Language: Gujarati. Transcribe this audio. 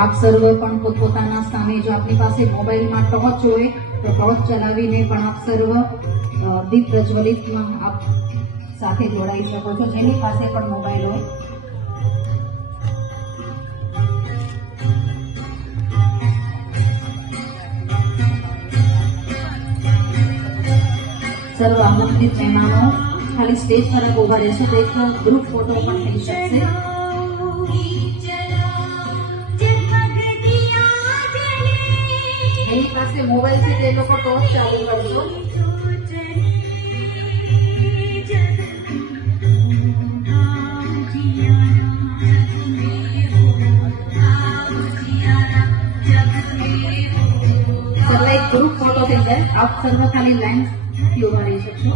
આપ સર્વ પણ પોતપોતાના સ્થાને જો આપની પાસે મોબાઈલમાં ટોર્ચ હોય તો ટોર્ચ ચલાવીને પણ આપ સર્વ દીપ પ્રજ્વલિતમાં આપ સાથે જોડાઈ શકો છો, જેની પાસે પણ મોબાઈલ હોય. સર્વ આમંત્રિત મહેમાનો ખાલી સ્ટેજ પર જ ઉભા રહેશે તો એક ગ્રુપ ફોટો પણ થઈ શકશે. એની પાસે મોબાઈલ છે તે લોકો ટોર્ચ ચાલુ કરજો. સર્વ એક ગ્રુપ ફોટો થઈ જાય. આપ સર્વ ખાલી લાઈન થી ઉભા રહી શકશો.